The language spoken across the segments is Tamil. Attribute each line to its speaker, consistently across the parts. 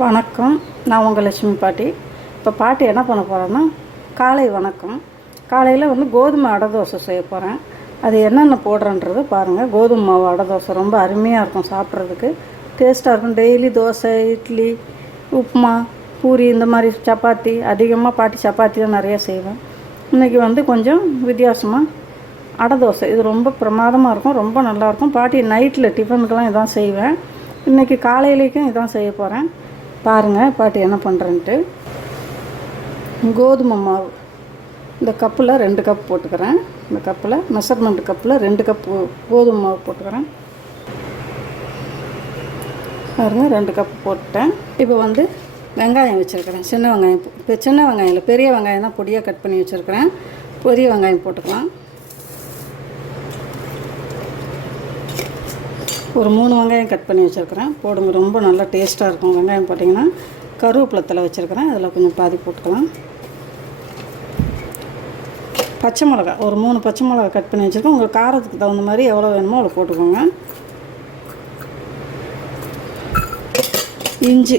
Speaker 1: வணக்கம். நான் உங்கள் லட்சுமி பாட்டி. இப்போ பாட்டி என்ன பண்ண போகிறேன்னா காலை வணக்கம். காலையில் வந்து கோதுமை அடை தோசை செய்ய போகிறேன் அது என்னென்ன போடுறேன்றது பாருங்கள் கோதுமை மாவு அடை தோசை ரொம்ப அருமையாக இருக்கும் சாப்பிட்றதுக்கு. டேஸ்ட்டாக இருக்கும். டெய்லி தோசை இட்லி உப்புமா பூரி இந்த மாதிரி சப்பாத்தி. அதிகமாக பாட்டி சப்பாத்தி தான் நிறையா செய்வேன். இன்றைக்கி வந்து கொஞ்சம் வித்தியாசமாக அடை தோசை. இது ரொம்ப பிரமாதமாக இருக்கும். ரொம்ப நல்லாயிருக்கும் பாட்டி நைட்டில் டிஃபனுக்கெல்லாம் இதான் செய்வேன். இன்றைக்கி காலையிலேக்கும் இதான் செய்ய போகிறேன் பாருங்கள் பாட்டி என்ன பண்ணுறேன்ட்டு கோதுமை மாவு. இந்த கப்பில் ரெண்டு கப் போட்டுக்கிறேன். இந்த கப்பில் மெஷர்மெண்ட் கப்பில் ரெண்டு கப் கோதுமை மாவு போட்டுக்கிறேன். பாருங்கள் ரெண்டு கப் போட்டேன். இப்போ வந்து வெங்காயம் வச்சுருக்கிறேன். சின்ன வெங்காயம் இப்போ சின்ன வெங்காயம் இல்லை பெரிய வெங்காயம் தான் பொடியாக கட் பண்ணி வச்சுருக்கிறேன். பெரிய வெங்காயம் போட்டுக்கலாம். ஒரு மூணு வெங்காயம் கட் பண்ணி வச்சுருக்கிறேன். போடுங்க ரொம்ப நல்லா டேஸ்ட்டாக இருக்கும். வெங்காயம் போட்டிங்கன்னா கருவேப்பிலை தலை வச்சுருக்கிறேன். அதில் கொஞ்சம் பாதி போட்டுக்கலாம். பச்சை மிளகா ஒரு மூணு பச்சை மிளகா கட் பண்ணி வச்சுருக்கேன். உங்கள் காரத்துக்கு தகுந்த மாதிரி எவ்வளோ வேணுமோ அவ்வளோ போட்டுக்கோங்க. இஞ்சி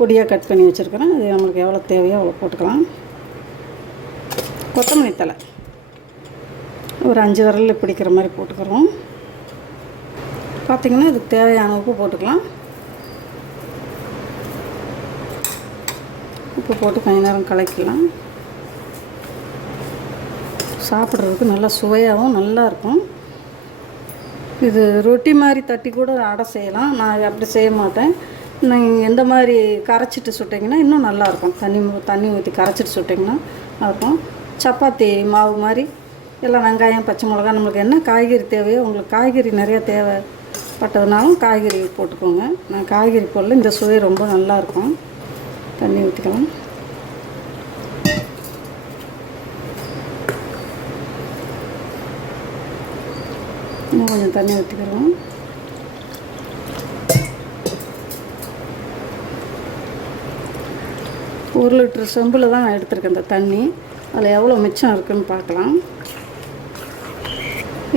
Speaker 1: பொடியாக கட் பண்ணி வச்சுருக்கிறேன். அது நம்மளுக்கு எவ்வளோ தேவையோ அவ்வளோ போட்டுக்கலாம். கொத்தமல்லி தலை ஒரு அஞ்சு விரலில் பிடிக்கிற மாதிரி போட்டுக்கிறோம். பார்த்திங்கன்னா இதுக்கு தேவையான உப்பு போட்டுக்கலாம். உப்பு போட்டு கொஞ்ச நேரம் கலக்கலாம். சாப்பிட்றதுக்கு நல்லா சுவையாகவும் நல்லாயிருக்கும் இது ரொட்டி மாதிரி தட்டி கூட அடை செய்யலாம். நான் அப்படி செய்ய மாட்டேன். நீங்கள் எந்த மாதிரி கரைச்சிட்டு சுட்டிங்கன்னா இன்னும் நல்லாயிருக்கும் தண்ணி தண்ணி ஊற்றி கரைச்சிட்டு சுட்டிங்கன்னா இருக்கும். சப்பாத்தி மாவு மாதிரி எல்லாம் வெங்காயம் பச்சை மிளகா நம்மளுக்கு என்ன காய்கறி தேவையோ உங்களுக்கு காய்கறி நிறையா தேவை பட்டதுனாலும் காய்கறி போட்டுக்கோங்க. நான் காய்கறி போடல இந்த சுவை ரொம்ப நல்லாயிருக்கும் தண்ணி ஊற்றிக்கலாம் இன்னும் கொஞ்சம் தண்ணி ஊற்றிக்கிறோம் ஒரு லிட்டர் செம்பில் தான் நான் எடுத்திருக்கேன் இந்த தண்ணி. அதில் எவ்வளோ மிச்சம் இருக்குன்னு பார்க்கலாம்.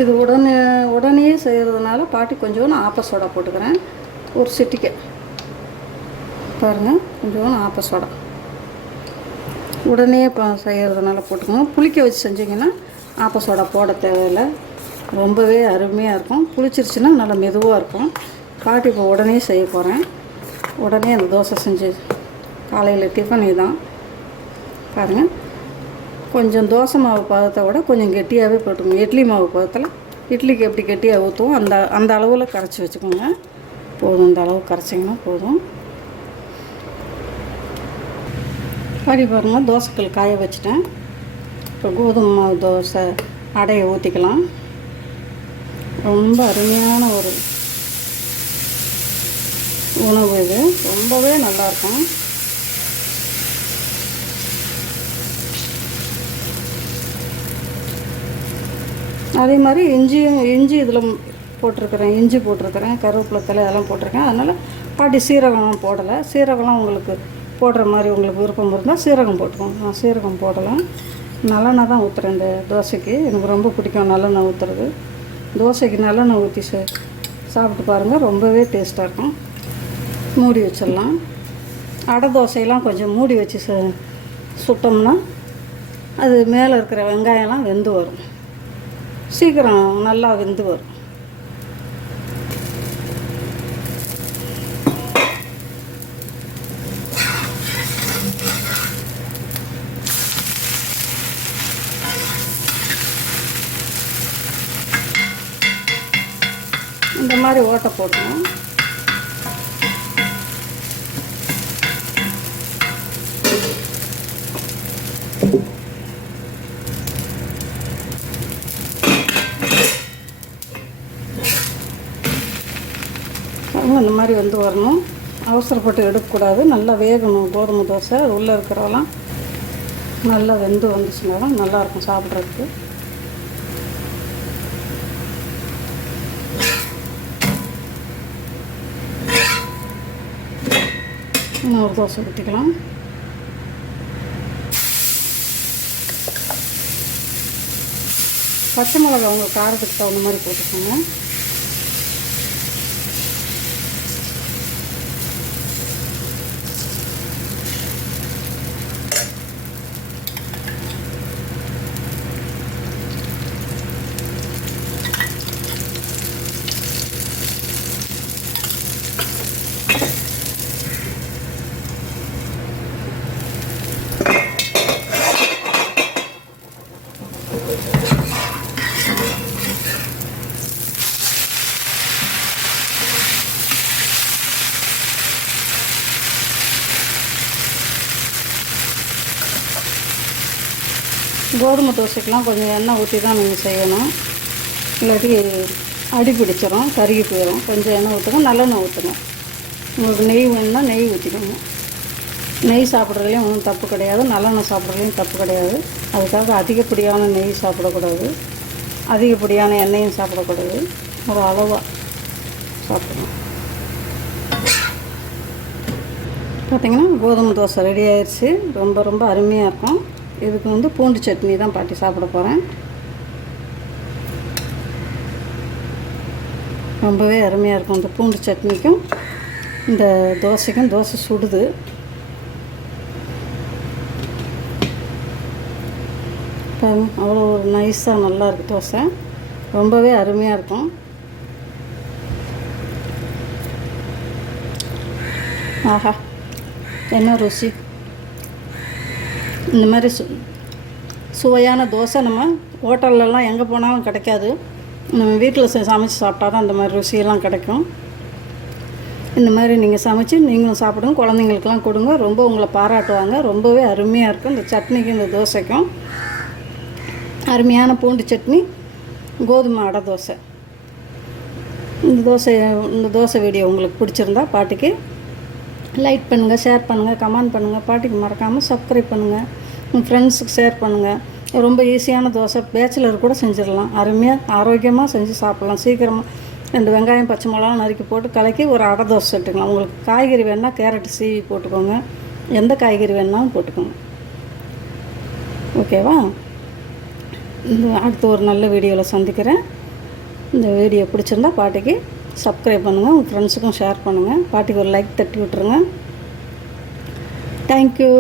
Speaker 1: இது உடனே உடனே செய்கிறதுனால பாட்டி கொஞ்சோண்டு ஆப்ப சோடா போட்டுக்கிறேன். ஒரு சிட்டிக்கை. பாருங்கள் கொஞ்சோண்டு ஆப்ப சோடா. உடனே இப்போ செய்கிறதுனால போட்டுக்கோங்க. புளிக்க வச்சு செஞ்சிங்கன்னா ஆப்ப சோடா போட தேவையில்லை. ரொம்பவே அருமையாக இருக்கும். புளிச்சிருச்சுன்னா நல்லா மெதுவாக இருக்கும். பாட்டி இப்போ உடனே செய்ய போகிறேன் உடனே அந்த தோசை செஞ்சு காலையில் டிஃபன் இதுதான் பாருங்கள் கொஞ்சம் தோசை மாவு பதத்தை விட கொஞ்சம் கெட்டியாகவே போட்டுக்கோங்க. இட்லி மாவு பதத்தில் இட்லிக்கு எப்படி கெட்டியாக ஊற்றுவோம் அந்த அந்த அளவில் கரைச்சி வச்சுக்கோங்க. போதும் இந்த அளவு கரைச்சிங்கன்னா போதும். படி பாருங்கள் தோசைக்கல் காய வச்சுட்டேன். இப்போ கோதுமை மாவு தோசை அடையை ஊற்றிக்கலாம் ரொம்ப அருமையான ஒரு உணவு இது. ரொம்பவே நல்லாயிருக்கும் அதே மாதிரி இஞ்சியும் இஞ்சி இதில் போட்டிருக்கிறேன். இஞ்சி போட்டிருக்கிறேன். கருவேப்பிலை தலை அதெல்லாம் போட்டிருக்கேன். அதனால் பாட்டி சீரகம் போடலை. சீரகம்லாம் உங்களுக்கு போடுற மாதிரி உங்களுக்கு விருப்பம் இருந்தால் சீரகம் போட்டுக்கோங்க. நான் சீரகம் போடலாம் நல்லெண்ணெய் தான் ஊற்றுறேன் இந்த தோசைக்கு. எனக்கு ரொம்ப பிடிக்கும் நல்லெண்ணெய் ஊற்றுறது தோசைக்கு நல்லெண்ணெய் ஊற்றி சே சாப்பிட்டு பாருங்கள் ரொம்பவே டேஸ்ட்டாக இருக்கும். மூடி வச்சிடலாம். அடை தோசையெல்லாம் கொஞ்சம் மூடி வச்சு ச சுட்டோம்னா அது மேலே இருக்கிற வெங்காயம்லாம் வெந்து வரும். சீக்கிரம் நல்லா வெந்து வரும். இந்த மாதிரி ஓட்டை போட்டோம். இந்த மாதிரி வந்து வரணும். அவசரப்பட்டு எடுக்கக்கூடாது. நல்லா வேகணும். கோதுமை தோசை அது உள்ளே இருக்கிறவெல்லாம் நல்லா வெந்து வந்துச்சுன்னா தான் நல்லாயிருக்கும் சாப்பிட்றதுக்கு. இன்னொரு தோசை ஊற்றிக்கலாம் பச்சை மிளகா உங்கள் காரத்துக்கு தகுந்த மாதிரி போட்டுக்கோங்க. கோதுமை தோசைக்கெலாம் கொஞ்சம் எண்ணெய் ஊற்றி தான் நீங்கள் செய்யணும். இல்லாட்டி அடி பிடிச்சிரும் கருகி போயிடும் கொஞ்சம் எண்ணெய் ஊற்றுங்க நல்லெண்ணெய் ஊற்றணும் உங்களுக்கு நெய் வேணும்னா நெய் ஊற்றிக்கணும் நெய் சாப்பிட்றதுலையும் ஒன்றும் தப்பு கிடையாது. நல்லெண்ணெய் சாப்பிட்றதுலையும் தப்பு கிடையாது. அதுக்காக அதிகப்படியான நெய் சாப்பிடக்கூடாது. அதிகப்படியான எண்ணெயும் சாப்பிடக்கூடாது. ஒரு அளவாக சாப்பிடணும். பார்த்திங்கன்னா கோதுமை தோசை ரெடி ஆயிடுச்சு ரொம்ப ரொம்ப அருமையாக இருக்கும். இதுக்கு வந்து பூண்டு சட்னி தான் பாட்டி சாப்பிட போகிறேன் ரொம்பவே அருமையாக இருக்கும் இந்த பூண்டு சட்னிக்கும். இந்த தோசைக்கும் தோசை சுடுது. அவ்வளோ ஒரு நைஸாக நல்லா இருக்குது தோசை. ரொம்பவே அருமையாக இருக்கும். ஆஹா என்ன ருசி? இந்த மாதிரி சு சுவையான தோசை நம்ம ஹோட்டல்லலாம் எங்கே போனாலும் கிடைக்காது. நம்ம வீட்டில் சமைச்சு சாப்பிட்டா தான் அந்த மாதிரி ருசியெல்லாம் கிடைக்கும். இந்த மாதிரி நீங்கள் சமைச்சு நீங்களும் சாப்பிடுங்க குழந்தைங்களுக்கெல்லாம் கொடுங்க. ரொம்ப உங்களை பாராட்டுவாங்க. ரொம்பவே அருமையாக இருக்கும். இந்த சட்னிக்கும் இந்த தோசைக்கும். அருமையான பூண்டு சட்னி கோதுமை அடை தோசை. இந்த தோசை இந்த தோசை வீடியோ உங்களுக்கு பிடிச்சிருந்தா பாட்டுக்கு லைக் பண்ணுங்கள் ஷேர் பண்ணுங்கள் கமெண்ட் பண்ணுங்கள் பாட்டிக்கு மறக்காமல் சப்ஸ்கிரைப் பண்ணுங்கள் உங்கள் ஃப்ரெண்ட்ஸுக்கு ஷேர் பண்ணுங்கள் ரொம்ப ஈஸியான தோசை பேச்சுலர் கூட செஞ்சிடலாம். அருமையாக ஆரோக்கியமாக செஞ்சு சாப்பிட்லாம். சீக்கிரமாக ரெண்டு வெங்காயம் பச்சை மிளகா நறுக்கி போட்டு கலக்கி ஒரு அடை தோசை சுட்டுக்கலாம் உங்களுக்கு காய்கறி வேணால் கேரட் சீவி போட்டுக்கோங்க. எந்த காய்கறி வேணாலும் போட்டுக்கோங்க. ஓகேவா இந்த ஒரு நல்ல வீடியோவில் சந்திக்கிறேன். இந்த வீடியோ பிடிச்சிருந்தா பாட்டிக்கு சப்ஸ்கிரைப் பண்ணுங்கள் உங்கள் ஃப்ரெண்ட்ஸுக்கும் ஷேர் பண்ணுங்கள் பாட்டிக்கு ஒரு லைக் தட்டி விட்டுருங்க. தேங்க்யூ